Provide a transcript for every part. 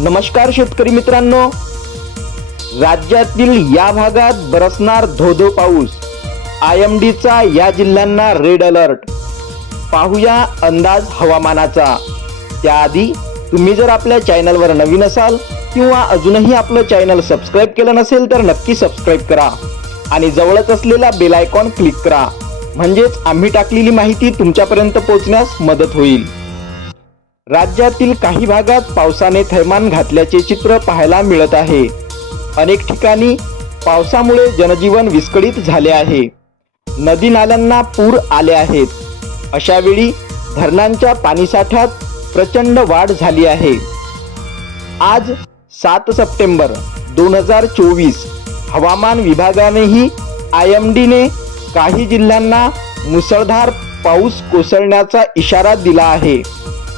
नमस्कार शेतकरी मित्रांनो. राज्यातील या भागात बरसणार धोधो पाऊस. आय एम डीचा या जिल्ह्यांना रेड अलर्ट पाहूया अंदाज हवामानाचा. त्याआधी तुम्ही जर आपल्या चॅनलवर नवीन असाल किंवा अजूनही आपलं चॅनल सबस्क्राईब केलं नसेल तर नक्की सबस्क्राईब करा. आणि जवळच असलेला बेल आयकॉन क्लिक करा. म्हणजेच आम्ही टाकलेली माहिती तुमच्यापर्यंत पोहोचण्यास मदत होईल. राज्यातील काही भागात पावसाने थैमान घातल्याचे चित्र पाहायला मिळत आहे. अनेक ठिकाणी पावसामुळे जनजीवन विस्कळीत झाले आहे. नदी नाल्यांना पूर आले आहेत. अशा वेळी धरणांच्या पाणीसाठ्यात प्रचंड वाढ झाली आहे. आज सात सप्टेंबर दोन हजार चोवीस हवामान विभागानेही आय एम डीने काही जिल्ह्यांना मुसळधार पाऊस कोसळण्याचा इशारा दिला आहे.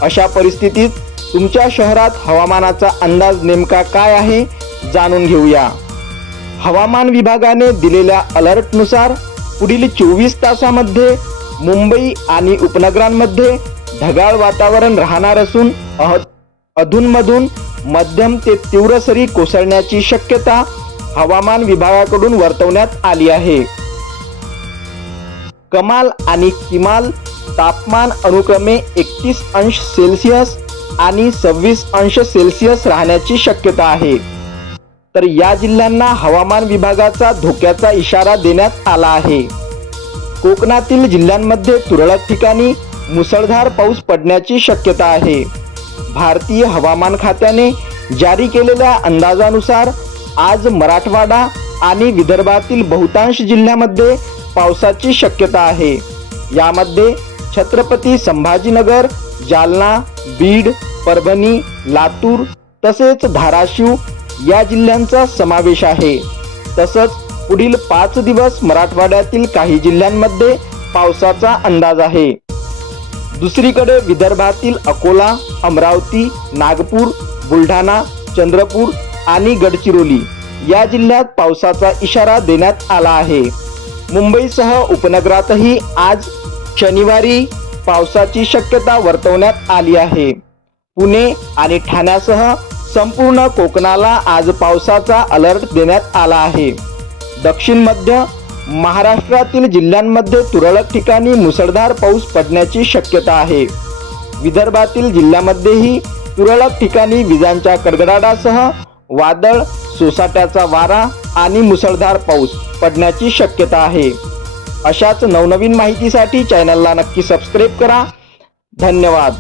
अशा परिस्थितीत तुमच्या शहरात हवामानाचा अंदाज नेमका काय आहे जाणून घेऊया. हवामान विभागाने दिलेल्या अलर्टनुसार पुढील चोवीस तासामध्ये मुंबई आणि उपनगरांमध्ये ढगाळ वातावरण राहणार असून अह- अधूनमधून मध्यम ते तीव्र सरी कोसळण्याची शक्यता हवामान विभागाकडून वर्तवण्यात आली आहे. कमाल आणि किमाल तापमान अनुक्रमे एकतीस अंश सेल्सिअस आणि सव्वीस अंश सेल्सिअस राहण्याची शक्यता आहे. तर या जिल्ह्यांना हवामान विभागाचा धोक्याचा इशारा देण्यात आला आहे. कोकणातील जिल्ह्यांमध्ये तुरळक ठिकाणी मुसळधार पाऊस पडण्याची शक्यता आहे. भारतीय हवामान खात्याने जारी केलेल्या अंदाजानुसार आज मराठवाडा आणि विदर्भातील बहुतांश जिल्ह्यामध्ये पावसाची शक्यता आहे. यामध्ये छत्रपती संभाजीनगर जालना बीड परभणी लातूर तसेच धाराशिव या जिल्ह्यांचा समावेश आहे. तसंच पुढील पाच दिवस मराठवाड्यातील काही जिल्ह्यांमध्ये पावसाचा अंदाज आहे. दुसरीकडे विदर्भातील अकोला अमरावती नागपूर बुलढाणा चंद्रपूर आणि गडचिरोली या जिल्ह्यात पावसाचा इशारा देण्यात आला आहे. मुंबईसह उपनगरातही आज शनिवारी पावसाची शक्यता वर्तवण्यात आली आहे. पुणे आणि ठाण्यासह संपूर्ण कोकणाला आज पावसाचा अलर्ट देण्यात आला आहे. दक्षिण मध्य महाराष्ट्रातील जिल्ह्यांमध्ये तुरळक ठिकाणी मुसळधार पाऊस पडण्याची शक्यता आहे. विदर्भातील जिल्ह्यामध्येही तुरळक ठिकाणी विजांच्या कडगडाटासह वादळ सोसाट्याचा वारा आणि मुसळधार पाऊस पडण्याची शक्यता आहे. अशाच नवनवीन माहितीसाठी चॅनलला नक्की सबस्क्राईब करा. धन्यवाद.